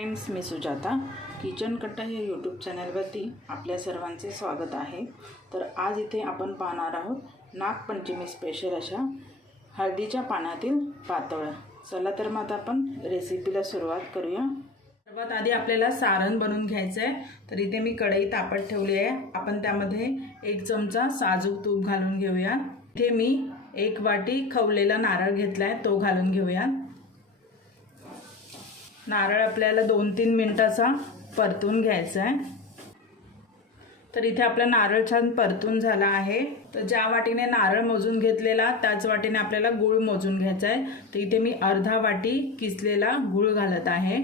Friends मी Sujata. Kitchen कट्टा या YouTube चॅनलवरती आपल्या सर्वांचे स्वागत आहे. तर आज इथे आपण पाहणार आहोत नागपंचमी स्पेशल अशा हळदीच्या पानातील पातोळ्या चला तर मग आता आपण रेसिपीला सुरुवात करूया. सर्वात आधी आपल्याला सारण बनवून घ्यायचं आहे तर इथे मी कढई तापत ठेवली आहे. आपण त्यामध्ये एक चमचा साजूक तूप घालून घेऊया इथे मी एक वाटी खवलेला नारळ घेतला आहे तो घालून घेऊया नारळ आपल्याला दोन तीन मिनटाचा परतून घ्यायचा आहे. तर इथे आपला नारळ छान परतून झाला आहे. तर ज्या वाटीने नारळ मोजून घेतलेला त्याच वाटीने आपल्याला गूळ मोजून घ्यायचा आहे. तर इथे मी अर्धा वाटी किसलेला गूळ घालत आहे.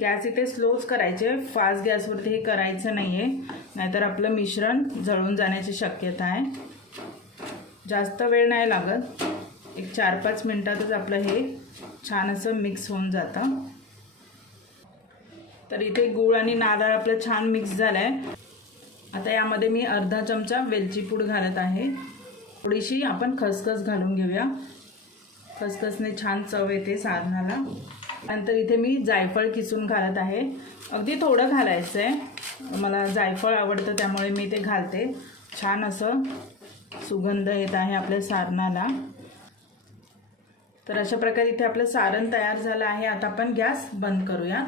गॅस इथे स्लोच करायचे. फास्ट गॅसवरती हे करायचं नाही आहे नाहीतर आपलं मिश्रण जळून जाण्याची शक्यता आहे. जास्त वेळ नाही लागत. एक चार पाच मिनटातच आपलं हे छान असं मिक्स होऊन जातं. तर इथे गूळ आणि नारळ आपलं छान मिक्स झालं आहे आता यामध्ये मी अर्धा चमचा वेलची पूड घालत आहे. थोडीशी आपण खसखस घालून घेऊया. खसखसने छान चव येते साधनाला नंतर इथे मी जायफळ किसून घालत आहे. अगदी थोडं घालायचं आहे मला जायफळ आवडतं त्यामुळे मी ते घालते. छान असं सुगंध येत आहे आपल्या सारणाला. तर अशा प्रकारे इथे आपलं सारण तयार झालं आहे. आता आपण गॅस बंद करूया.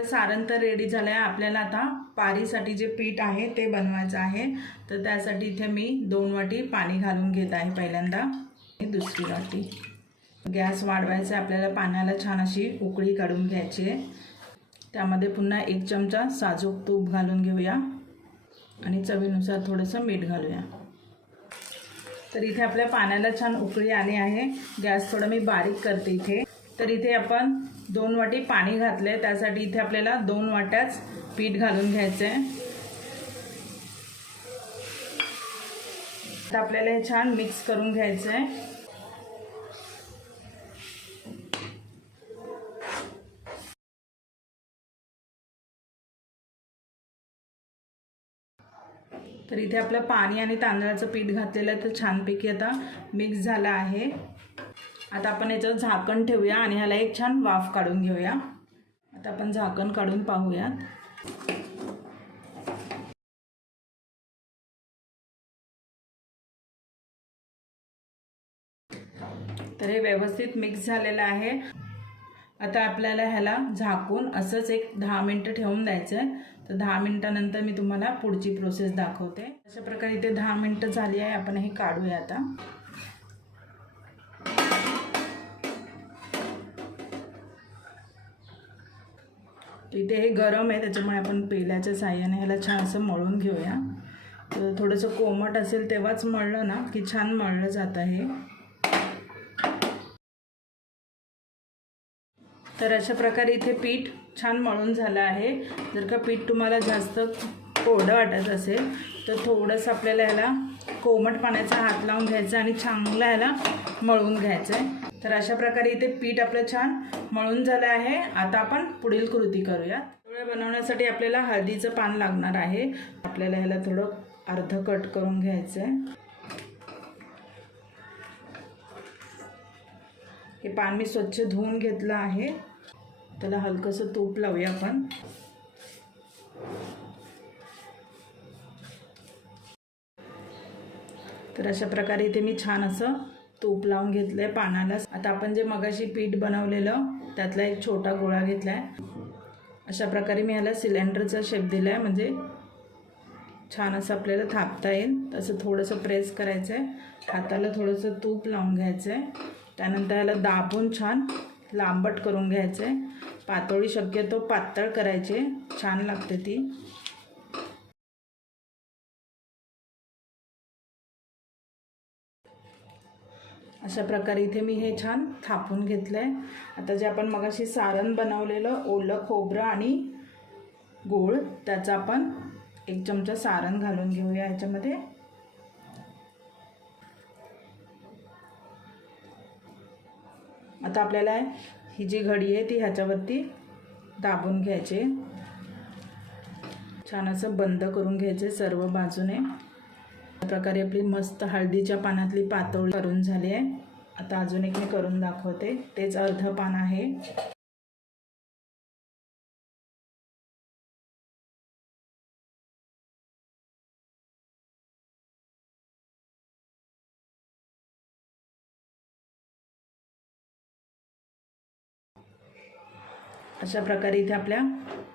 सारण तर रेडी झालं आहे आपल्याला आता पारीसाठी जे पीठ आहे ते बनवायचं आहे. तर त्यासाठी इथे मी दोन वाटी पाणी घालून घेत आहे पहिल्यांदा. दुसरी वाटी. गॅस वाढवायचा आहे. आपल्याला पाण्याला छान अशी उकळी काढून घ्यायची आहे. त्यामध्ये पुन्हा एक चमचा साजूक तूप घालून घेऊया. आणि चवीनुसार थोडंसं मीठ घालूया. तर इथे आपल्या पाण्याला छान उकळी आली आहे. गॅस थोडं मी बारीक करते इथे. तर इथे आपण दोन वाटी पाणी घातले त्यासाठी इथे आपल्याला दोन वाट्याच पीठ घालून घ्यायचं आहे आपल्याला हे छान मिक्स करून घ्यायचं आहे तर इथे आपलं पाणी आणि तांदळाचं पीठ घातलेलं आहे तर छानपैकी आता मिक्स झालं आहे. आता आपण याचं झाकण ठेवूया आणि ह्याला एक छान वाफ काढून घेऊया. आता आपण झाकण काढून पाहूयात. तर हे व्यवस्थित मिक्स झालेलं आहे. आता आपल्याला ह्याला झाकून असंच एक दहा मिनटं ठेवून द्यायचं आहे तर दहा मिनटानंतर मी तुम्हाला पुढची प्रोसेस दाखवते. अशा प्रकारे इथे दहा मिनटं झाली आहे आपण हे काढूया आता. इथे हे गरम आहे त्याच्यामुळे आपण पेल्याच्या साह्याने ह्याला छान असं मळून घेऊया. तर थोडंसं कोमट असेल तेव्हाच मळलं ना की छान मळलं जातं हे तर अशा प्रकारे इथे पीठ छान मळून झालं आहे. जर का पीठ तुम्हाला जास्त कोरडं वाटत असेल तर थोडंसं आपल्याला ह्याला कोमट पाण्याचा हात लावून घ्यायचा आणि चांगलं ह्याला मळून घ्यायचं आहे तर अशा प्रकारे इथे पीठ आपलं छान मळून झालं आहे. आता आपण पुढील कृती करूयात. डोळे बनवण्यासाठी आपल्याला हळदीचं पान लागणार आहे. आपल्याला ह्याला थोडं अर्ध कट करून घ्यायचं आहे हे पान मी स्वच्छ धुवून घेतलं आहे. त्याला हलकंसं तूप लावूया आपण. तर अशा प्रकारे इथे मी छान असं तूप लावून घेतलं आहे पानाला. आता आपण जे मगाशी पीठ बनवलेलं त्यातला एक छोटा गोळा घेतला आहे अशा प्रकारे मी ह्याला सिलेंडरचा शेप दिला आहे म्हणजे छान असं आपल्याला थापता येईल. तसं थोडंसं प्रेस करायचं आहे हाताला थोडंसं तूप लावून घ्यायचं आहे त्यानंतर ह्याला दाबून छान लांबट करून घ्यायचं आहे पातोळी शक्यतो पातळ करायचे. छान लागते ती. अशा प्रकारे इथे मी हे छान थापून घेतलं आहे आता जे आपण मगाशी सारण बनवलेलं ओलं खोबरं आणि गूळ त्याचं आपण एक चमचा सारण घालून घेऊया ह्याच्यामध्ये आता आपल्याला ही जी घडी आहे ती ह्याच्यावरती दाबून घ्यायची. छान असं बंद करून घ्यायचे सर्व बाजूने. प्रकारे आपली मस्त हळदीच्या पानातली पातोळी करून झाली आहे. आता अजून एक मी करून दाखवते. तेच अर्ध पान आहे. अशा प्रकारे इथे आपल्या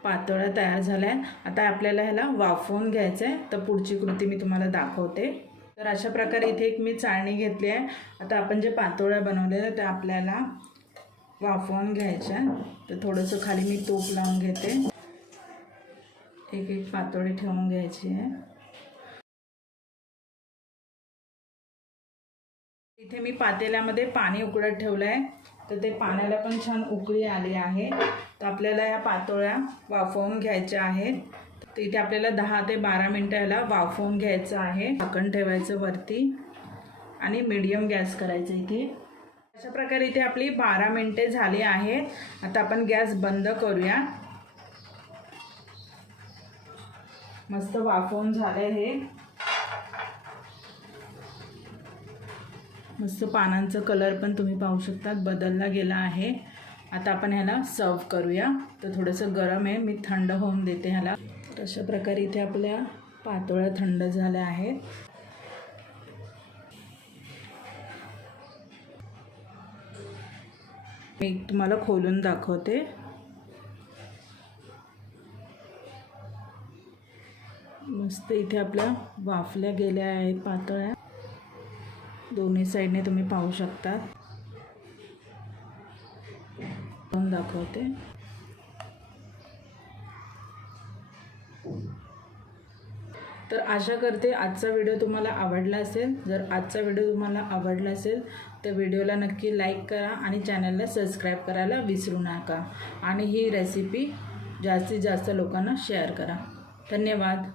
पातोळ्या तयार झाल्या आहेत. आता आपल्याला ह्याला वाफवून घ्यायचं आहे तर पुढची कृती मी तुम्हाला दाखवते. तर अशा प्रकारे इथे एक मी चाळणी घेतली आहे. आता आपण जे पातोळ्या बनवलेल्या त्या आपल्याला वाफवून घ्यायच्या तर थोडंसं खाली मी तूप लावून घेते. एक एक पातोळी ठेवून घ्यायची आहे. इथे मी पातेल्यामध्ये पाणी उकळत ठेवलं आहे तर ते पाण्याला पण छान उकळी आली आहे. तर आपल्याला ह्या पातोळ्या वाफवून घ्यायच्या आहेत. तर इथे आपल्याला दहा ते बारा मिनटं ह्याला वाफवून घ्यायचं आहे. झाकण ठेवायचं वरती. आणि मीडियम गॅस करायचं इथे. अशा प्रकारे इथे आपली बारा मिनटे झाली आहेत आता आपण गॅस बंद करूया. मस्त वाफवून झाले हे. मस्त पानांचं कलर पण तुम्ही पाहू शकतात. बदलला गेला आहे. आता आपण ह्याला सर्व करूया. तर थोडंसं गरम आहे. मी थंड होऊन देते ह्याला. तर अशा प्रकारे इथे आपल्या पातोळ्या थंड झाल्या आहेत. मी तुम्हाला खोलून दाखवते. मस्त इथे आपल्या वाफल्या गेल्या आहेत पातळ्या. दोन्ही साईडने तुम्ही पाहू शकता दाखवते. तर आशा करते आजचा व्हिडिओ तुम्हाला आवडला असेल. जर आजचा व्हिडिओ तुम्हाला आवडला असेल तर व्हिडिओला नक्की लाईक करा आणि चॅनलला सबस्क्राईब करायला विसरू नका. आणि ही रेसिपी जास्तीत जास्त लोकांना शेअर करा. धन्यवाद.